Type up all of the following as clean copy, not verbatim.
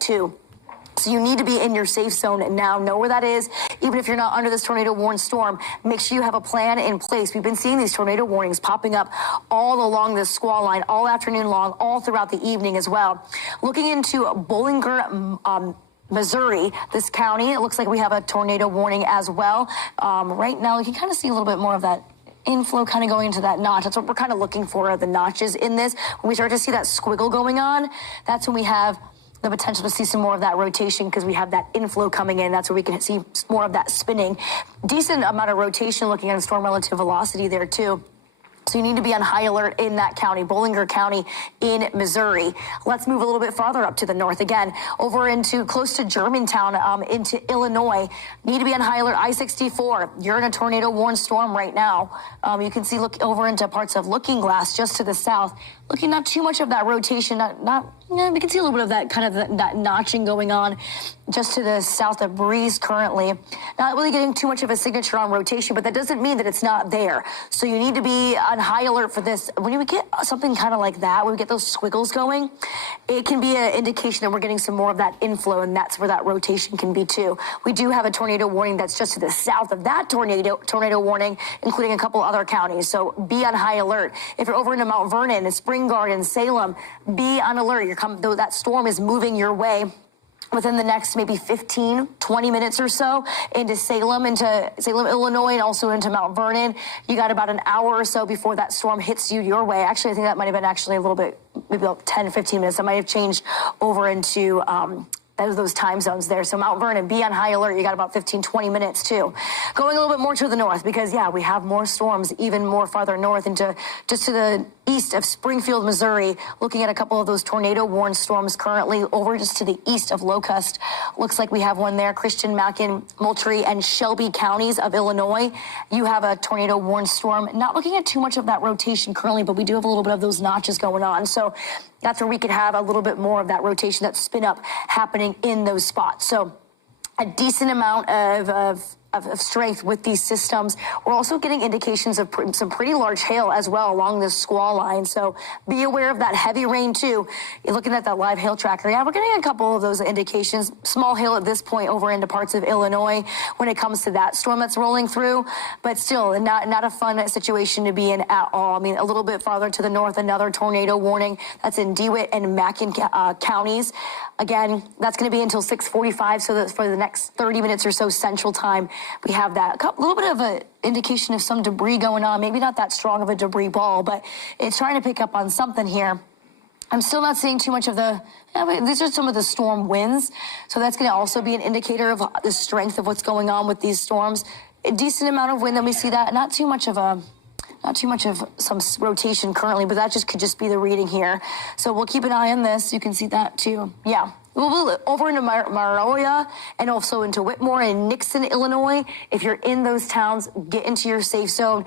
too. So you need to be in your safe zone now. Know where that is. Even if you're not under this tornado warned storm, make sure you have a plan in place. We've been seeing these tornado warnings popping up all along this squall line, all afternoon long, all throughout the evening as well. Looking into Bollinger, Missouri, this county, it looks like we have a tornado warning as well. Right now, you can kind of see a little bit more of that inflow kind of going into that notch. That's what we're kind of looking for, the notches in this. When we start to see that squiggle going on, that's when we have the potential to see some more of that rotation because we have that inflow coming in. That's where we can see more of that spinning. Decent amount of rotation looking at storm relative velocity there too. So you need to be on high alert in that county, Bollinger County in Missouri. Let's move a little bit farther up to the north again, over into close to Germantown, into Illinois. Need to be on high alert. I-64. You're in a tornado warned storm right now. You can see look over into parts of Looking Glass just to the south. Looking not too much of that rotation, we can see a little bit of that kind of that notching going on just to the south of Breeze currently. Not really getting too much of a signature on rotation, but that doesn't mean that it's not there. So you need to be on high alert for this. When you get something kind of like that, when we get those squiggles going, it can be an indication that we're getting some more of that inflow, and that's where that rotation can be too. We do have a tornado warning that's just to the south of that tornado warning, including a couple other counties. So be on high alert. If you're over into Mount Vernon and Spring Garden, Salem, be on alert. Though that storm is moving your way within the next maybe 15, 20 minutes or so into Salem, Illinois, and also into Mount Vernon. You got about an hour or so before that storm hits your way. Actually, I think that might have been actually a little bit, maybe about 10, 15 minutes. That might have changed over into those time zones there. So Mount Vernon, be on high alert. You got about 15, 20 minutes too. Going a little bit more to the north because, yeah, we have more storms even more farther north into just to the east of Springfield, Missouri. Looking at a couple of those tornado warned storms currently over just to the east of Locust. Looks like we have one there. Christian, Macon, Moultrie, and Shelby counties of Illinois. You have a tornado warned storm. Not looking at too much of that rotation currently, but we do have a little bit of those notches going on. So that's where we could have a little bit more of that rotation, that spin up happening in those spots. So a decent amount of strength with these systems. We're also getting indications of some pretty large hail as well along this squall line. So be aware of that heavy rain too. You're looking at that live hail tracker. Yeah, we're getting a couple of those indications. Small hail at this point over into parts of Illinois when it comes to that storm that's rolling through. But still, not a fun situation to be in at all. I mean, a little bit farther to the north, another tornado warning. That's in DeWitt and Macon counties. Again, that's going to be until 6:45. So that for the next 30 minutes or so Central Time, we have that. A little bit of an indication of some debris going on. Maybe not that strong of a debris ball, but it's trying to pick up on something here. I'm still not seeing too much of these are some of the storm winds. So that's going to also be an indicator of the strength of what's going on with these storms. A decent amount of wind that we see that. Not too much of some rotation currently, but that could just be the reading here. So we'll keep an eye on this. You can see that too. Yeah. We'll over into Maroya and also into Whitmore and Nixon, Illinois. If you're in those towns, get into your safe zone.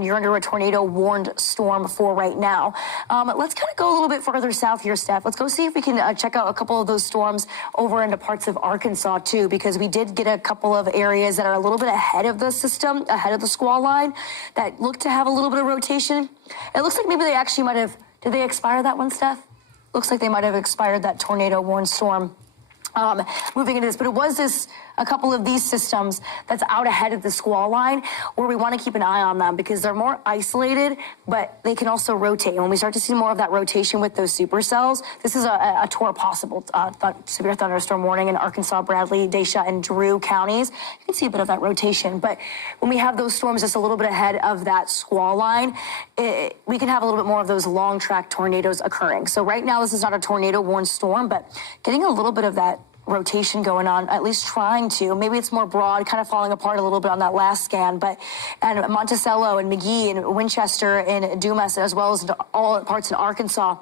You're under a tornado warned storm for right now. Let's kind of go a little bit further south here, Steph. Let's go see if we can check out a couple of those storms over into parts of Arkansas too, because we did get a couple of areas that are a little bit ahead of the system, ahead of the squall line, that look to have a little bit of rotation. It looks like maybe they actually might have, did they expire that one, Steph? Looks like they might have expired that tornado warned storm. Moving into this, but it was a couple of these systems that's out ahead of the squall line where we want to keep an eye on them because they're more isolated, but they can also rotate. And when we start to see more of that rotation with those supercells, this is a possible severe thunderstorm warning in Arkansas, Bradley, Dacia, and Drew counties. You can see a bit of that rotation, but when we have those storms just a little bit ahead of that squall line, we can have a little bit more of those long track tornadoes occurring. So right now, this is not a tornado warned storm, but getting a little bit of that rotation going on, at least trying to. Maybe it's more broad, kind of falling apart a little bit on that last scan, and Monticello and McGee and Winchester and Dumas, as well as all parts in Arkansas,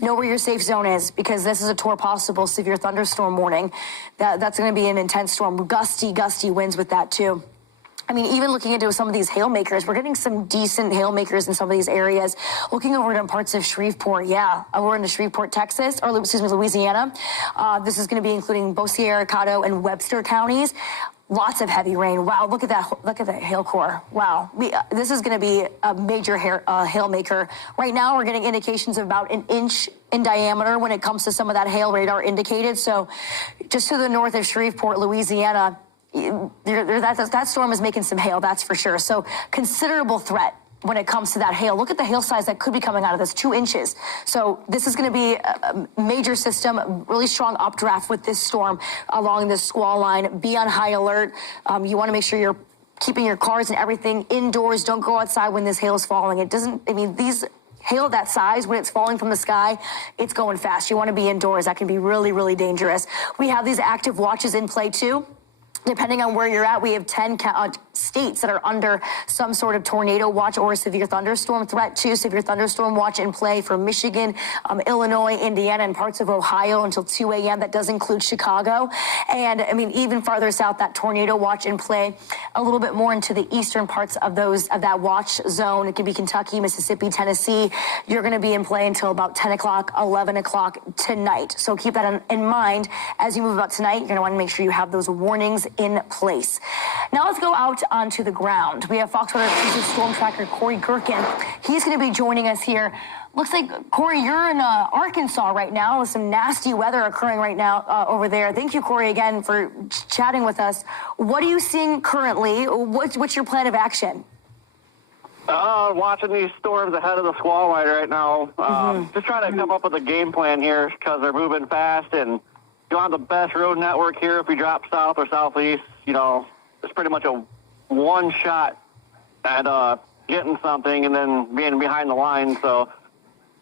know where your safe zone is because this is a possible severe thunderstorm warning. That's going to be an intense storm. Gusty winds with that too. I mean, even looking into some of these hail makers, we're getting some decent hail makers in some of these areas. Looking over to parts of Shreveport, we're into Shreveport, Texas, or excuse me, Louisiana. This is going to be including Bossier, Caddo, and Webster counties. Lots of heavy rain. Wow, look at that! Look at that hail core. Wow, this is going to be a major hail maker. Right now, we're getting indications of about an inch in diameter when it comes to some of that hail radar indicated. So, just to the north of Shreveport, Louisiana. That storm is making some hail, that's for sure. So considerable threat when it comes to that hail. Look at the hail size that could be coming out of this, 2 inches. So this is going to be a major system, really strong updraft with this storm along this squall line. Be on high alert. You want to make sure you're keeping your cars and everything indoors. Don't go outside when this hail is falling. These hail that size, when it's falling from the sky, it's going fast. You want to be indoors. That can be really, really dangerous. We have these active watches in play too. Depending on where you're at, we have 10 states that are under some sort of tornado watch or a severe thunderstorm threat too. Severe thunderstorm watch in play for Michigan, Illinois, Indiana, and parts of Ohio until 2 a.m. That does include Chicago. And I mean, even farther south, that tornado watch in play a little bit more into the eastern parts of that watch zone. It could be Kentucky, Mississippi, Tennessee. You're going to be in play until about 10 o'clock, 11 o'clock tonight. So keep that in mind as you move about tonight. You're going to want to make sure you have those warnings in place. Now let's go out onto the ground. We have Fox Weather exclusive storm tracker Corey Gerken. He's going to be joining us here. Looks like, Corey, you're in Arkansas right now with some nasty weather occurring right now over there. Thank you, Corey, again for chatting with us. What are you seeing currently? What's your plan of action? Watching these storms ahead of the squall line right now. Just trying to come up with a game plan here because they're moving fast and go on the best road network here. If we drop south or southeast, it's pretty much a one shot at getting something and then being behind the line. So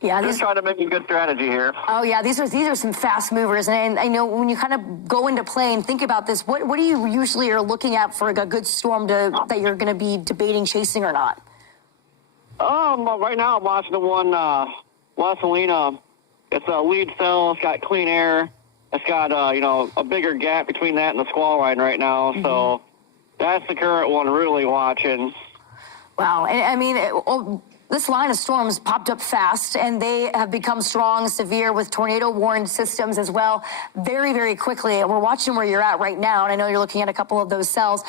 just trying to make a good strategy here. Oh yeah, these are some fast movers, and I know when you kind of go into play and think about this, what do you usually are looking at for a good storm that you're going to be debating chasing or not? Right now I'm watching the one West Helena. It's a lead cell. It's got clean air. It's got, a bigger gap between that and the squall line right now. So that's the current one really watching. Wow. And I mean, this line of storms popped up fast, and they have become strong, severe, with tornado-warned systems as well, very, very quickly. We're watching where you're at right now, and I know you're looking at a couple of those cells.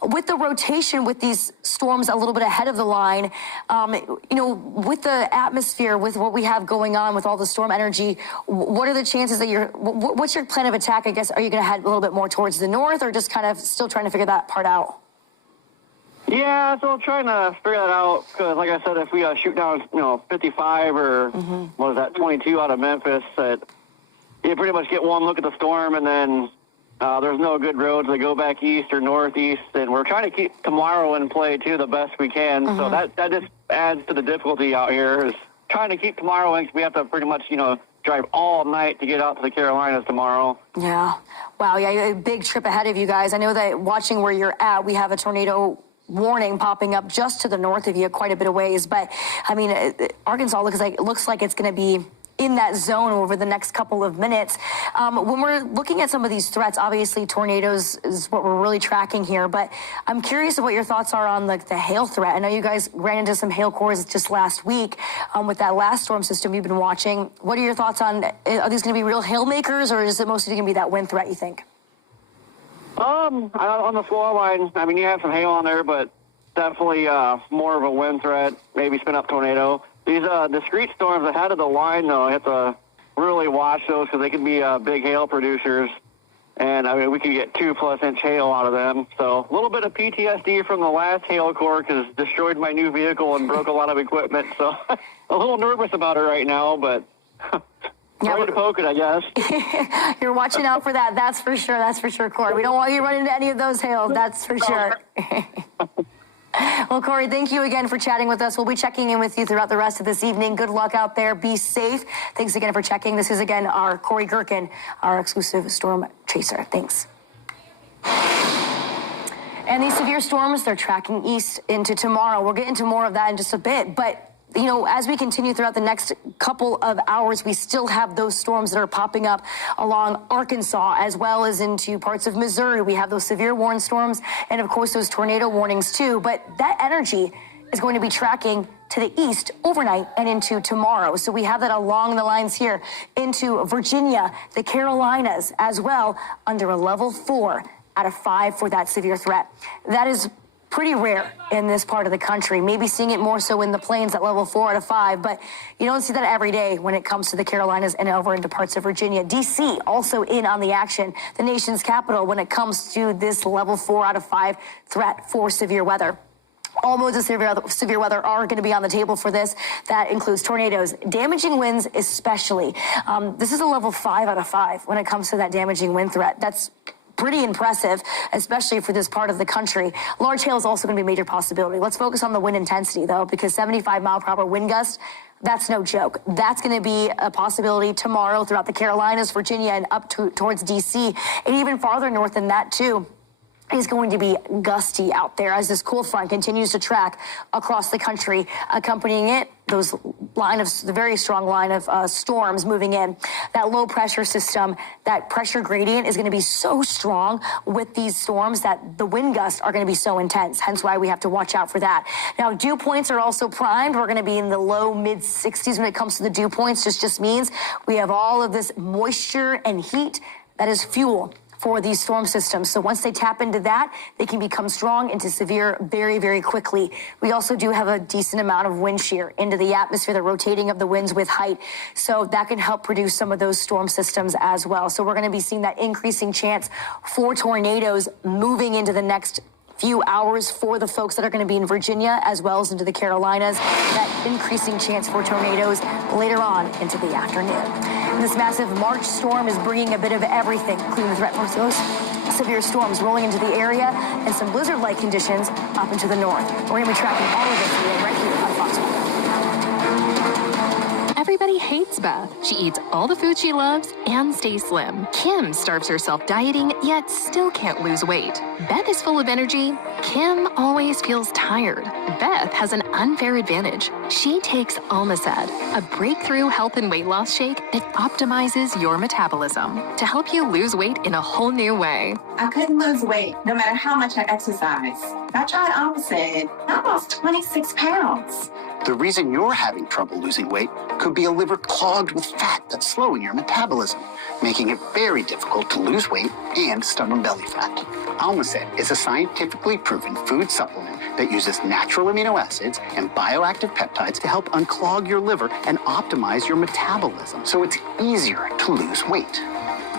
With the rotation with these storms a little bit ahead of the line, with the atmosphere, with what we have going on with all the storm energy, what are the chances that what's your plan of attack, I guess? Are you going to head a little bit more towards the north, or just kind of still trying to figure that part out? Yeah, so I'm trying to figure that out because, like I said, if we shoot down, 55 or 22 out of Memphis, you pretty much get one look at the storm, and then there's no good roads that go back east or northeast, and we're trying to keep tomorrow in play too the best we can. So that just adds to the difficulty out here is trying to keep tomorrow in because we have to pretty much drive all night to get out to the Carolinas tomorrow. Yeah, wow, yeah, a big trip ahead of you guys. I know that watching where you're at, we have a tornado warning popping up just to the north of you, quite a bit of ways. But I mean, Arkansas looks like it's going to be in that zone over the next couple of minutes. When we're looking at some of these threats, obviously tornadoes is what we're really tracking here. But I'm curious of what your thoughts are on the hail threat. I know you guys ran into some hail cores just last week with that last storm system you've been watching. What are your thoughts on? Are these going to be real hail makers, or is it mostly going to be that wind threat, you think? On the squall line, I mean, you have some hail on there, but definitely more of a wind threat, maybe spin up tornado. These discrete storms ahead of the line, though, you have to really watch those because they can be big hail producers. And, I mean, we could get 2+ inch hail out of them. So a little bit of PTSD from the last hail core because it destroyed my new vehicle and broke a lot of equipment. So a little nervous about it right now, but... Ready to poke it, I guess. You're watching out for that. That's for sure. That's for sure, Corey. We don't want you to run into any of those hails. That's for sure. Well, Corey, thank you again for chatting with us. We'll be checking in with you throughout the rest of this evening. Good luck out there. Be safe. Thanks again for checking. This is, again, our Corey Gerken, our exclusive storm chaser. Thanks. And these severe storms, they're tracking east into tomorrow. We'll get into more of that in just a bit. But you know, as we continue throughout the next couple of hours, we still have those storms that are popping up along Arkansas as well as into parts of Missouri. We have those severe warning storms and, of course, those tornado warnings, too. But that energy is going to be tracking to the east overnight and into tomorrow. So we have that along the lines here into Virginia, the Carolinas as well, under a level 4 out of 5 for that severe threat. That is pretty rare in this part of the country, maybe seeing it more so in the plains at level 4 out of 5, but you don't see that every day when it comes to the Carolinas and over into parts of Virginia. D.C. also in on the action, the nation's capital, when it comes to this level 4 out of 5 threat for severe weather. All modes of severe weather are going to be on the table for this. That includes tornadoes, damaging winds especially. This is a level 5 out of 5 when it comes to that damaging wind threat. That's pretty impressive, especially for this part of the country. Large hail is also going to be a major possibility. Let's focus on the wind intensity, though, because 75 mile per hour wind gusts, that's no joke. That's going to be a possibility tomorrow throughout the Carolinas, Virginia, and up towards D.C., and even farther north than that, too. Is going to be gusty out there as this cool front continues to track across the country, accompanying it, the very strong line of storms moving in. That low pressure system, that pressure gradient is going to be so strong with these storms that the wind gusts are going to be so intense, hence why we have to watch out for that. Now, dew points are also primed. We're going to be in the low mid 60s when it comes to the dew points. Just means we have all of this moisture and heat that is fuel for these storm systems. So once they tap into that, they can become strong into severe very, very quickly. We also do have a decent amount of wind shear into the atmosphere, the rotating of the winds with height. So that can help produce some of those storm systems as well. So we're going to be seeing that increasing chance for tornadoes moving into the next few hours for the folks that are going to be in Virginia as well as into the Carolinas. That increasing chance for tornadoes later on into the afternoon. This massive March storm is bringing a bit of everything, including the threat for those severe storms rolling into the area and some blizzard-like conditions up into the north. We're going to be tracking all of this today right here on Fox 1. Everybody hates Beth. She eats all the food she loves and stays slim. Kim starves herself dieting, yet still can't lose weight. Beth is full of energy. Kim always feels tired. Beth has an unfair advantage. She takes Almacet, a breakthrough health and weight loss shake that optimizes your metabolism to help you lose weight in a whole new way. I couldn't lose weight no matter how much I exercise. I tried Almacet. I lost 26 pounds. The reason you're having trouble losing weight could be a liver clogged with fat that's slowing your metabolism, making it very difficult to lose weight and stubborn belly fat. Almacet is a scientifically proven food supplement that uses natural amino acids and bioactive peptides to help unclog your liver and optimize your metabolism, so it's easier to lose weight.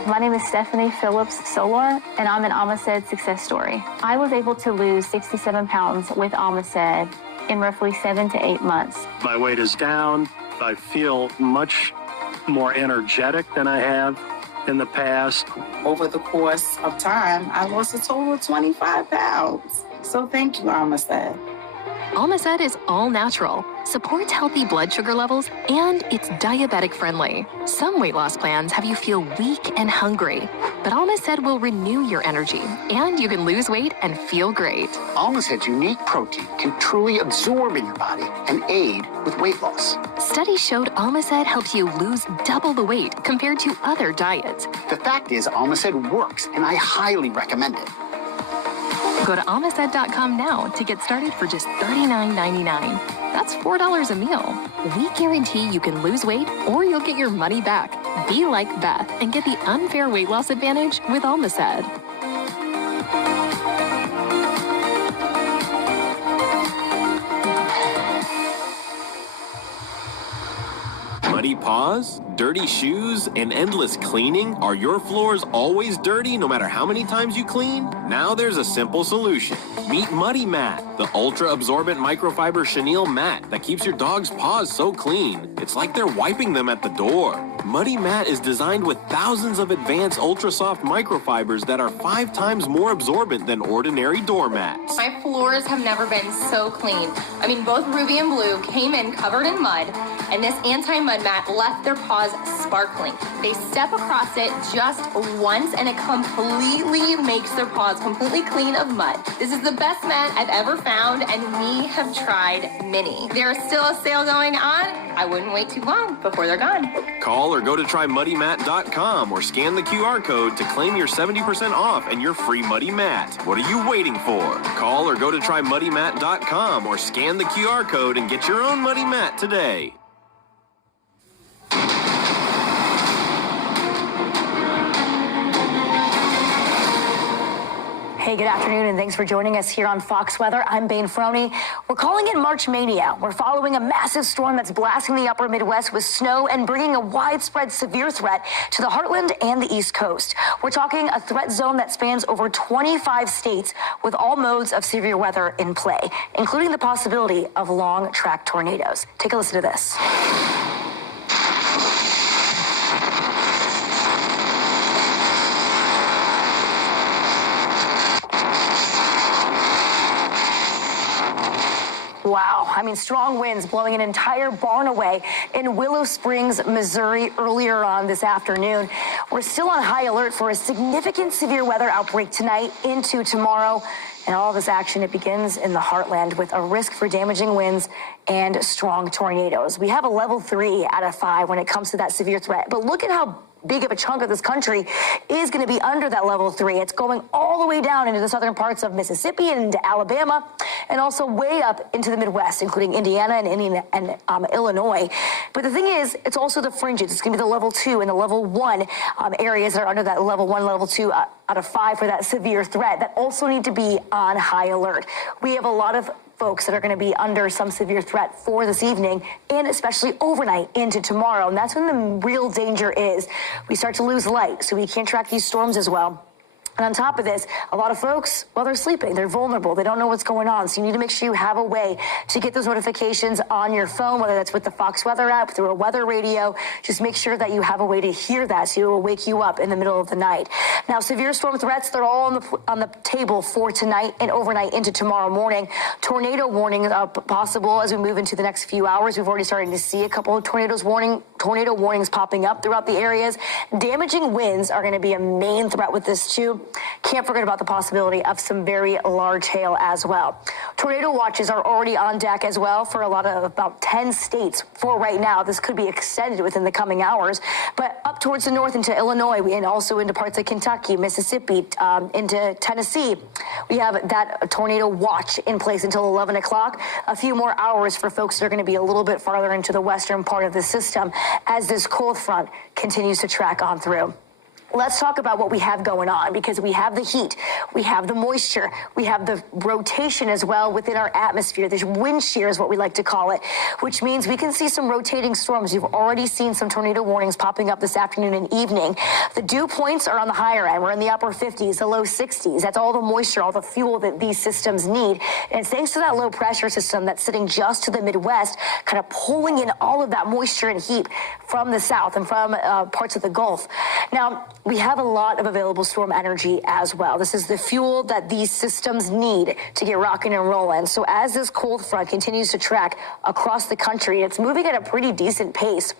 My name is Stephanie Phillips Solar, and I'm an Almacet success story. I was able to lose 67 pounds with Almacet in roughly 7 to 8 months. My weight is down. I feel much more energetic than I have in the past. Over the course of time, I lost a total of 25 pounds. So thank you, Almacet. Almacet is all natural, supports healthy blood sugar levels, and it's diabetic friendly. Some weight loss plans have you feel weak and hungry, but Almacet will renew your energy, and you can lose weight and feel great. Almacet's unique protein can truly absorb in your body and aid with weight loss. Studies showed Almacet helps you lose double the weight compared to other diets. The fact is, Almacet works, and I highly recommend it. Go to almacet.com now to get started for just $39.99. That's $4 a meal. We guarantee you can lose weight or you'll get your money back. Be like Beth and get the unfair weight loss advantage with Almacet. Muddy paws, dirty shoes, and endless cleaning? Are your floors always dirty no matter how many times you clean? Now there's a simple solution. Meet Muddy Mat, the ultra-absorbent microfiber chenille mat that keeps your dog's paws so clean. It's like they're wiping them at the door. Muddy Mat is designed with thousands of advanced ultra-soft microfibers that are 5 times more absorbent than ordinary doormats. My floors have never been so clean. I mean, both Ruby and Blue came in covered in mud, and this anti-mud mat left their paws sparkling. They step across it just once and it completely makes their paws completely clean of mud. This is the best mat I've ever found, and we have tried many. There's still a sale going on. I wouldn't wait too long before they're gone. Call or go to trymuddymat.com or scan the QR code to claim your 70% off and your free Muddy Mat. What are you waiting for? Call or go to trymuddymat.com or scan the QR code and get your own Muddy Mat today. Hey, good afternoon, and thanks for joining us here on Fox Weather. I'm Bain Froni. We're calling it March Mania. We're following a massive storm that's blasting the upper Midwest with snow and bringing a widespread severe threat to the heartland and the East Coast. We're talking a threat zone that spans over 25 states with all modes of severe weather in play, including the possibility of long-track tornadoes. Take a listen to this. Wow. I mean, strong winds blowing an entire barn away in Willow Springs, Missouri earlier on this afternoon. We're still on high alert for a significant severe weather outbreak tonight into tomorrow. And all of this action, it begins in the heartland with a risk for damaging winds and strong tornadoes. We have a level 3 out of 5 when it comes to that severe threat. But look at how big of a chunk of this country is going to be under that level 3. It's going all the way down into the southern parts of Mississippi and into Alabama, and also way up into the Midwest, including Indiana and Illinois. But the thing is, it's also the fringes. It's going to be the level 2 and the level 1 areas that are under that level 1, level 2 out of 5 for that severe threat that also need to be on high alert. We have a lot of folks that are going to be under some severe threat for this evening and especially overnight into tomorrow. And that's when the real danger is. We start to lose light, so we can't track these storms as well. And on top of this, a lot of folks, well, they're sleeping. They're vulnerable. They don't know what's going on. So you need to make sure you have a way to get those notifications on your phone, whether that's with the Fox Weather app, through a weather radio. Just make sure that you have a way to hear that so it will wake you up in the middle of the night. Now, severe storm threats, they're all on the table for tonight and overnight into tomorrow morning. Tornado warnings are possible as we move into the next few hours. We've already started to see a couple of tornado warnings popping up throughout the areas. Damaging winds are going to be a main threat with this too. Can't forget about the possibility of some very large hail as well. Tornado watches are already on deck as well for about 10 states for right now. This could be extended within the coming hours, but up towards the north into Illinois and also into parts of Kentucky, Mississippi, into Tennessee, we have that tornado watch in place until 11 o'clock. A few more hours for folks that are going to be a little bit farther into the western part of the system as this cold front continues to track on through. Let's talk about what we have going on, because we have the heat, we have the moisture, we have the rotation as well within our atmosphere. There's wind shear is what we like to call it, which means we can see some rotating storms. You've already seen some tornado warnings popping up this afternoon and evening. The dew points are on the higher end. We're in the upper 50s, the low 60s. That's all the moisture, all the fuel that these systems need. And it's thanks to that low pressure system that's sitting just to the Midwest, kind of pulling in all of that moisture and heat from the south and from parts of the Gulf. Now, we have a lot of available storm energy as well. This is the fuel that these systems need to get rocking and rolling. So as this cold front continues to track across the country, it's moving at a pretty decent pace.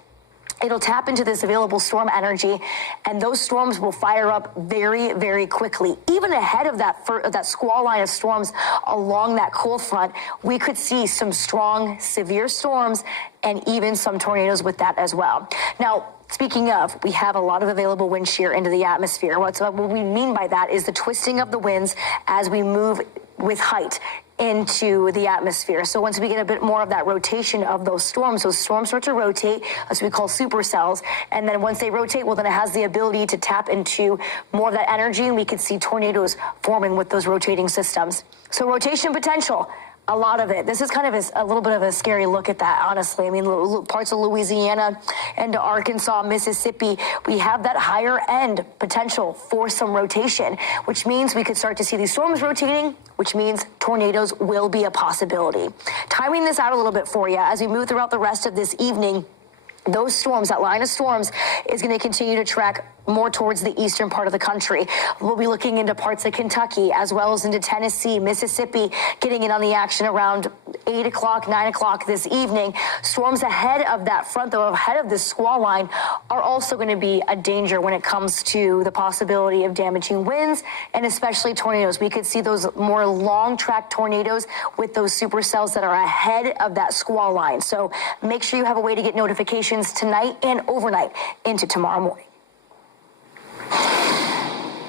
It'll tap into this available storm energy, and those storms will fire up very, very quickly. Even ahead of that squall line of storms along that cold front, we could see some strong, severe storms and even some tornadoes with that as well. Now, speaking of, we have a lot of available wind shear into the atmosphere. What we mean by that is the twisting of the winds as we move with height into the atmosphere. So once we get a bit more of that rotation of those storms start to rotate, as we call supercells. And then once they rotate, well, then it has the ability to tap into more of that energy, and we can see tornadoes forming with those rotating systems. So rotation potential, a lot of it. This is kind of a little bit of a scary look at that, honestly. I mean, parts of Louisiana and Arkansas, Mississippi, we have that higher end potential for some rotation, which means we could start to see these storms rotating, which means tornadoes will be a possibility. Timing this out a little bit for you as we move throughout the rest of this evening. those storms, that line of storms, is going to continue to track more towards the eastern part of the country. We'll be looking into parts of Kentucky as well as into Tennessee, Mississippi, getting in on the action around 8 o'clock, 9 o'clock this evening. Storms ahead of that front, though, ahead of this squall line, are also going to be a danger when it comes to the possibility of damaging winds and especially tornadoes. We could see those more long-track tornadoes with those supercells that are ahead of that squall line. So make sure you have a way to get notifications tonight and overnight into tomorrow morning.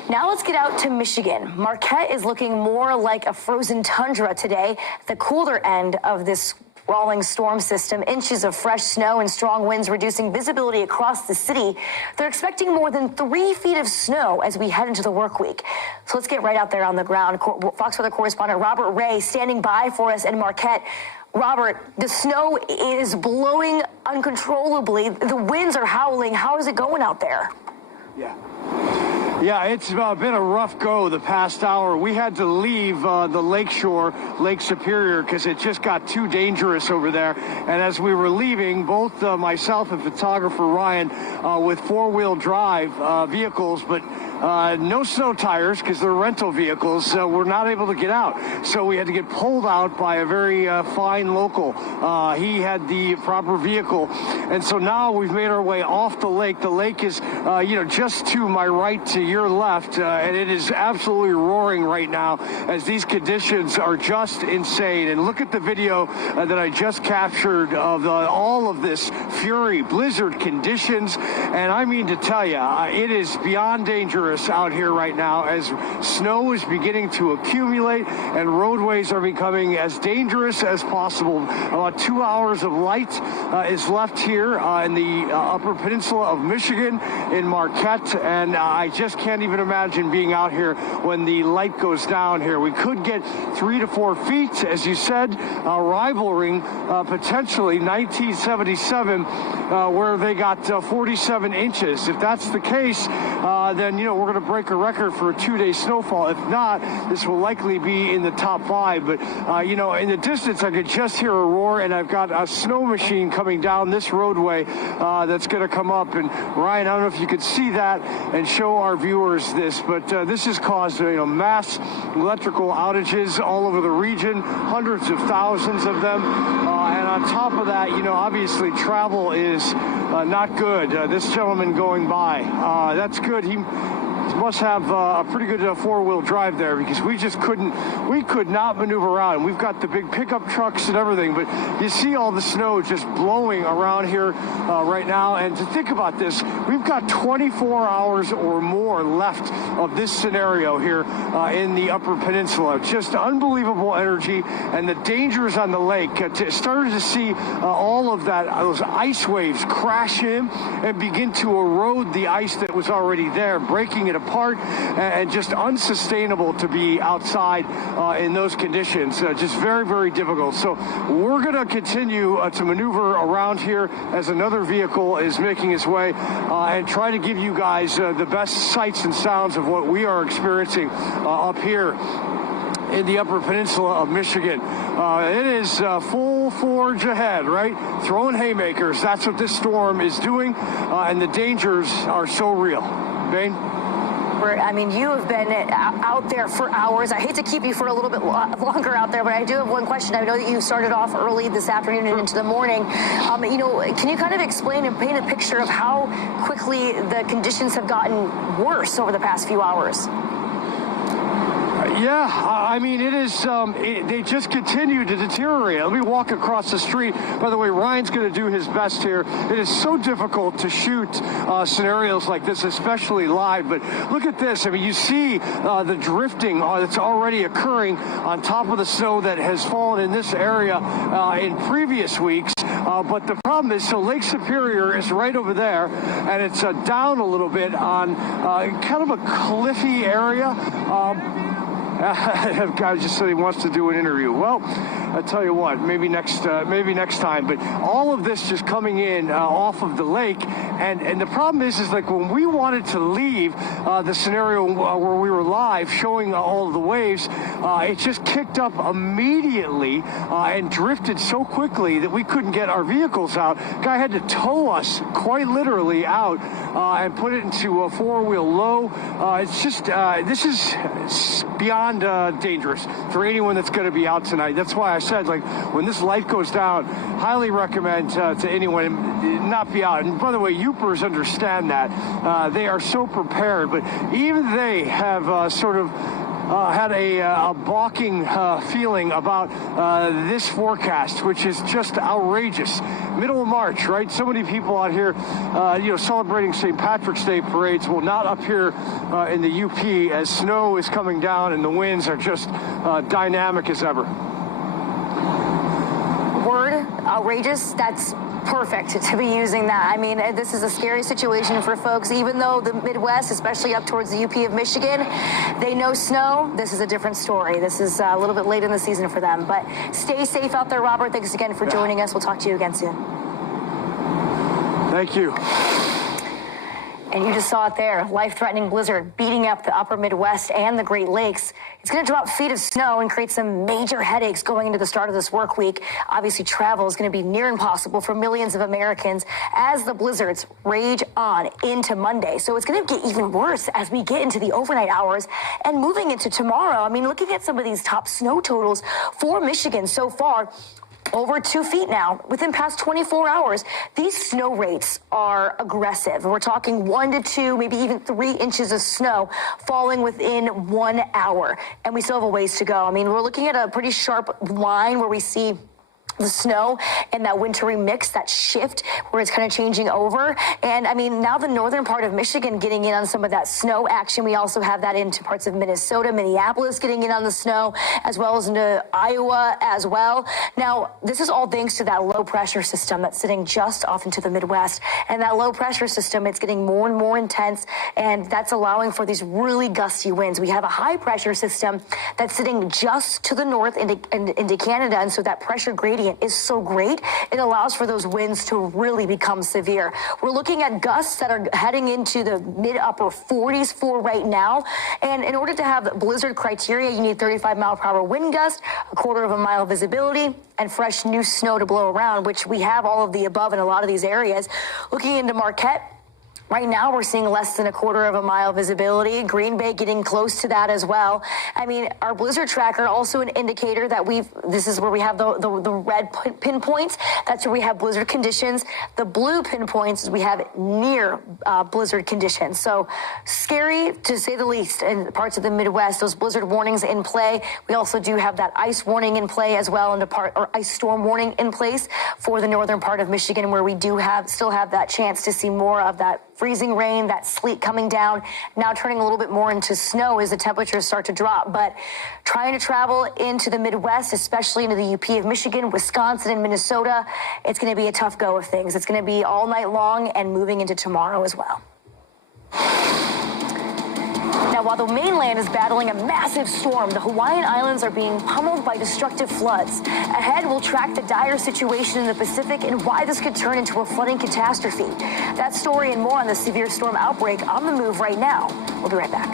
Now let's get out to Michigan. Marquette is looking more like a frozen tundra today, the cooler end of this sprawling storm system. Inches of fresh snow and strong winds reducing visibility across the city. They're expecting more than 3 feet of snow as we head into the work week. So let's get right out there on the ground. Fox Weather correspondent Robert Ray standing by for us in Marquette. Robert, the snow is blowing uncontrollably. The winds are howling. How is it going out there? Yeah, it's been a rough go the past hour. We had to leave the lakeshore, Lake Superior, because it just got too dangerous over there. And as we were leaving, both myself and photographer Ryan with four-wheel drive vehicles, but no snow tires because they're rental vehicles, we're not able to get out. So we had to get pulled out by a very fine local. He had the proper vehicle. And so now we've made our way off the lake. The lake is, just to my right, to your left, and it is absolutely roaring right now as these conditions are just insane. And look at the video that I just captured of all of this fury, blizzard conditions. And I mean to tell you, it is beyond dangerous out here right now as snow is beginning to accumulate and roadways are becoming as dangerous as possible. About 2 hours of light is left here in the Upper Peninsula of Michigan in Marquette, and I just can't even imagine being out here when the light goes down here. We could get 3 to 4 feet, as you said, rivaling potentially 1977, where they got 47 inches. If that's the case, then, we're going to break a record for a 2-day snowfall. If not, this will likely be in the top 5. But, in the distance, I could just hear a roar, and I've got a snow machine coming down this roadway that's going to come up. And, Ryan, I don't know if you could see that and show our viewers this, but this has caused mass electrical outages all over the region, hundreds of thousands of them. And on top of that, obviously travel is not good. This gentleman going by, that's good. He must have a pretty good four-wheel drive there because we could not maneuver around. We've got the big pickup trucks and everything, but you see all the snow just blowing around here right now. And to think about this, we've got 24 hours or more left of this scenario here in the Upper Peninsula. Just unbelievable energy, and the dangers on the lake. Started to see all of those ice waves crash in and begin to erode the ice that was already there, breaking it apart, and just unsustainable to be outside in those conditions. Just very, very difficult. So we're going to continue to maneuver around here as another vehicle is making its way and try to give you guys the best sights and sounds of what we are experiencing up here in the Upper Peninsula of Michigan. It is full forge ahead, right? Throwing haymakers. That's what this storm is doing, and the dangers are so real. Bain? I mean, you have been out there for hours. I hate to keep you for a little bit longer out there, but I do have one question. I know that you started off early this afternoon and into the morning. Can you kind of explain and paint a picture of how quickly the conditions have gotten worse over the past few hours? Yeah, I mean, it is, they just continue to deteriorate. Let me walk across the street. By the way, Ryan's going to do his best here. It is so difficult to shoot scenarios like this, especially live. But look at this. I mean, you see the drifting that's already occurring on top of the snow that has fallen in this area in previous weeks. But the problem is, so Lake Superior is right over there, and it's down a little bit on kind of a cliffy area. Guy just said he wants to do an interview. Well, I tell you what, maybe next time. But all of this just coming in off of the lake, and the problem is like when we wanted to leave the scenario where we were live showing all of the waves, it just kicked up immediately and drifted so quickly that we couldn't get our vehicles out. Guy had to tow us quite literally out and put it into a four-wheel low. It's just this is beyond dangerous for anyone that's going to be out tonight. That's why I said, like, when this light goes down, highly recommend to anyone not be out. And by the way, Yoopers understand that. They are so prepared, but even they have sort of had a balking feeling about this forecast, which is just outrageous. Middle of March, right? So many people out here, celebrating St. Patrick's Day parades. Well, not up here in the UP, as snow is coming down and the winds are just dynamic as ever. Word, outrageous, that's perfect to be using that. I mean, this is a scary situation for folks, even though the Midwest, especially up towards the UP of Michigan, they know snow. This is a different story. This is a little bit late in the season for them. But stay safe out there, Robert. Thanks again for joining us. We'll talk to you again soon. Thank you. And you just saw it there, life-threatening blizzard beating up the upper Midwest and the Great Lakes. It's going to drop feet of snow and create some major headaches going into the start of this work week. Obviously, travel is going to be near impossible for millions of Americans as the blizzards rage on into Monday. So it's going to get even worse as we get into the overnight hours and moving into tomorrow. I mean, looking at some of these top snow totals for Michigan so far, over 2 feet now within past 24 hours. These snow rates are aggressive. We're talking 1 to 2, maybe even 3 inches of snow falling within 1 hour. And we still have a ways to go. I mean, we're looking at a pretty sharp line where we see the snow and that wintry mix, that shift where it's kind of changing over. And I mean, now the northern part of Michigan getting in on some of that snow action. We also have that into parts of Minnesota, Minneapolis getting in on the snow, as well as into Iowa as well. Now, this is all thanks to that low pressure system that's sitting just off into the Midwest. And that low pressure system, it's getting more and more intense, and that's allowing for these really gusty winds. We have a high pressure system that's sitting just to the north into Canada, and so that pressure gradient is so great, it allows for those winds to really become severe. We're looking at gusts that are heading into the mid-upper 40s for right now. And in order to have blizzard criteria, you need 35-mile-per-hour wind gust, 1/4 mile visibility, and fresh new snow to blow around, which we have all of the above in a lot of these areas. Looking into Marquette, right now, we're seeing less than 1/4 mile visibility. Green Bay getting close to that as well. I mean, our blizzard tracker, also an indicator that this is where we have the red pinpoints. That's where we have blizzard conditions. The blue pinpoints is we have near blizzard conditions. So scary, to say the least, in parts of the Midwest. Those blizzard warnings in play. We also do have that ice warning in play as well, and ice storm warning in place for the northern part of Michigan, where we do still have that chance to see more of that freezing rain, that sleet coming down, now turning a little bit more into snow as the temperatures start to drop. But trying to travel into the Midwest, especially into the UP of Michigan, Wisconsin, and Minnesota, it's going to be a tough go of things. It's going to be all night long and moving into tomorrow as well. Now, while the mainland is battling a massive storm, the Hawaiian Islands are being pummeled by destructive floods. Ahead, we'll track the dire situation in the Pacific and why this could turn into a flooding catastrophe. That story and more on the severe storm outbreak on the move right now. We'll be right back.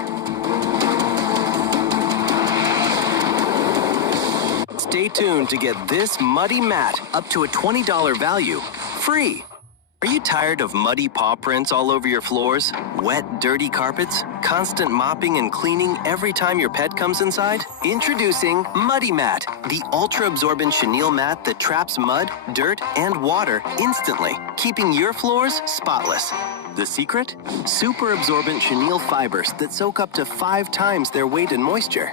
Stay tuned to get this muddy mat up to a $20 value free. Are you tired of muddy paw prints all over your floors? Wet, dirty carpets? Constant mopping and cleaning every time your pet comes inside? Introducing Muddy Mat, the ultra-absorbent chenille mat that traps mud, dirt, and water instantly, keeping your floors spotless. The secret? Super absorbent chenille fibers that soak up to 5 times their weight in moisture.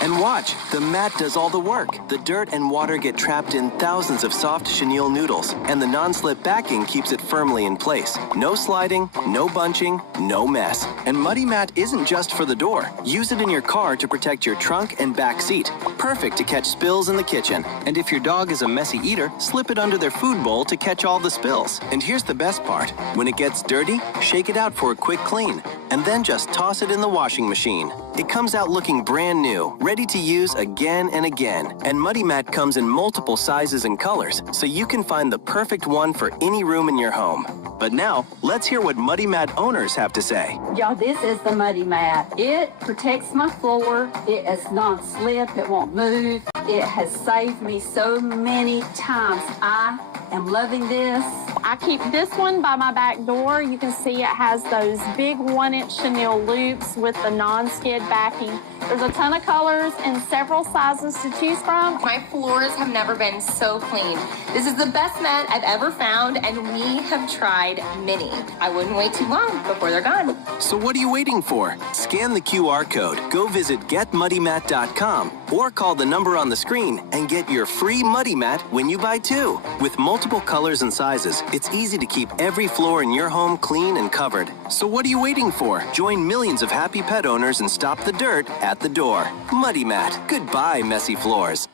And watch, the mat does all the work. The dirt and water get trapped in thousands of soft chenille noodles, and the non-slip backing keeps it firmly in place. No sliding, no bunching, no mess. And Muddy Mat isn't just for the door. Use it in your car to protect your trunk and back seat. Perfect to catch spills in the kitchen. And if your dog is a messy eater, slip it under their food bowl to catch all the spills. And here's the best part. When it gets dirty, shake it out for a quick clean, and then just toss it in the washing machine. It comes out looking brand new, ready to use again and again. And Muddy Mat comes in multiple sizes and colors, so you can find the perfect one for any room in your home. But now, let's hear what Muddy Mat owners have to say. Y'all, this is the Muddy Mat. It protects my floor. It is non-slip. It won't move. It has saved me so many times. I am loving this. I keep this one by my back door. You can see it has those big 1-inch chenille loops with the non-skid backing. There's a ton of colors and several sizes to choose from. My floors have never been so clean. This is the best mat I've ever found, and we have tried many. I wouldn't wait too long before they're gone. So what are you waiting for? Scan the QR code, go visit getmuddymat.com, or call the number on the screen and get your free Muddy Mat when you buy 2. With multiple colors and sizes, it's easy to keep every floor in your home clean and covered. So what are you waiting for? Join millions of happy pet owners and stop the dirt at the door. Muddy Mat. Goodbye, messy floors.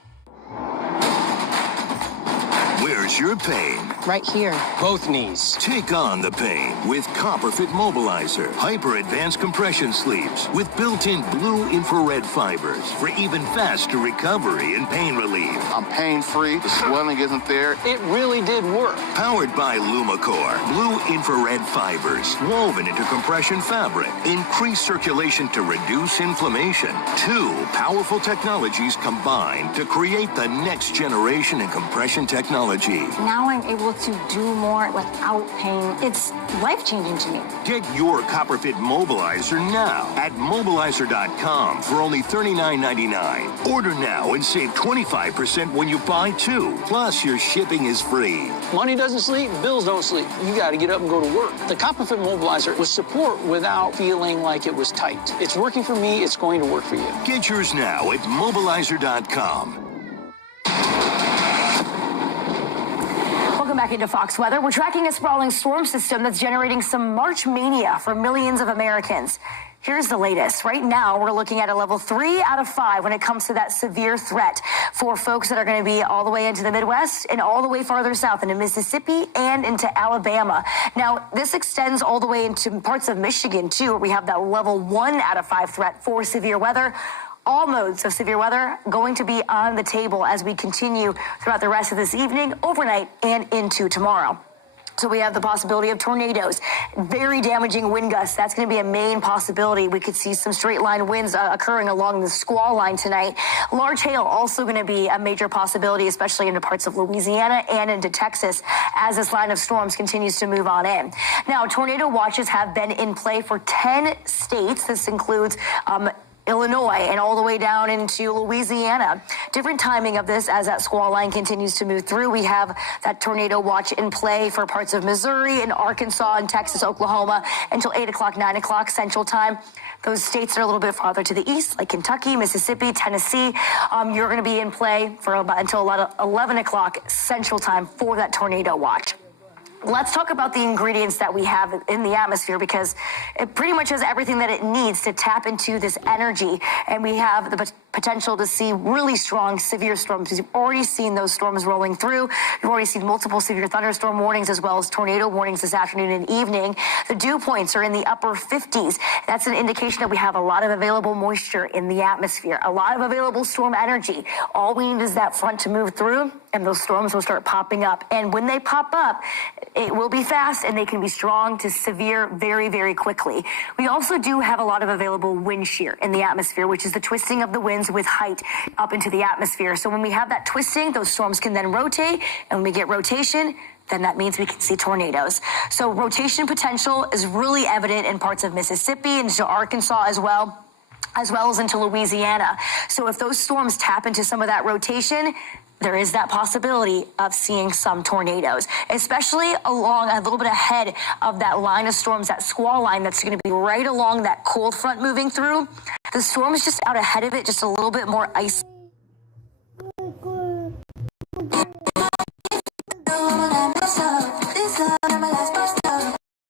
Where's your pain? Right here. Both knees. Take on the pain with CopperFit Mobilizer. Hyper-advanced compression sleeves with built-in blue infrared fibers for even faster recovery and pain relief. I'm pain-free. The swelling isn't there. It really did work. Powered by LumaCore. Blue infrared fibers woven into compression fabric. Increase circulation to reduce inflammation. 2 powerful technologies combined to create the next generation in compression technology. Now I'm able to do more without pain. It's life-changing to me. Get your CopperFit Mobilizer now at mobilizer.com for only $39.99. Order now and save 25% when you buy 2. Plus, your shipping is free. Money doesn't sleep, bills don't sleep. You got to get up and go to work. The CopperFit Mobilizer was support without feeling like it was tight. It's working for me, it's going to work for you. Get yours now at mobilizer.com. Welcome back into Fox Weather. We're tracking a sprawling storm system that's generating some March mania for millions of Americans. Here's the latest. Right now, we're looking at a level 3 out of 5 when it comes to that severe threat for folks that are going to be all the way into the Midwest and all the way farther south into Mississippi and into Alabama. Now, this extends all the way into parts of Michigan, too, where we have that level 1 out of 5 threat for severe weather. All modes of severe weather going to be on the table as we continue throughout the rest of this evening, overnight, and into tomorrow. So we have the possibility of tornadoes, very damaging wind gusts. That's going to be a main possibility. We could see some straight line winds occurring along the squall line tonight. Large hail also going to be a major possibility, especially into parts of Louisiana and into Texas as this line of storms continues to move on in. Now, tornado watches have been in play for 10 states. This includes Illinois and all the way down into Louisiana. Different timing of this as that squall line continues to move through. We have that tornado watch in play for parts of Missouri and Arkansas and Texas, Oklahoma until 8 o'clock, 9 o'clock Central Time. Those states that are a little bit farther to the east, like Kentucky, Mississippi, Tennessee, you're going to be in play for about until 11 o'clock Central Time for that tornado watch. Let's talk about the ingredients that we have in the atmosphere, because it pretty much has everything that it needs to tap into this energy. And we have the potential to see really strong, severe storms. We've already seen those storms rolling through. We've already seen multiple severe thunderstorm warnings as well as tornado warnings this afternoon and evening. The dew points are in the upper 50s. That's an indication that we have a lot of available moisture in the atmosphere, a lot of available storm energy. All we need is that front to move through, and those storms will start popping up. And when they pop up, it will be fast, and they can be strong to severe very, very quickly. We also do have a lot of available wind shear in the atmosphere, which is the twisting of the winds with height up into the atmosphere. So when we have that twisting, those storms can then rotate, and when we get rotation, then that means we can see tornadoes. So rotation potential is really evident in parts of Mississippi and into Arkansas as well as into Louisiana. So if those storms tap into some of that rotation, there is that possibility of seeing some tornadoes, especially along a little bit ahead of that line of storms, that squall line that's going to be right along that cold front moving through. The storm is just out ahead of it, just a little bit more ice. This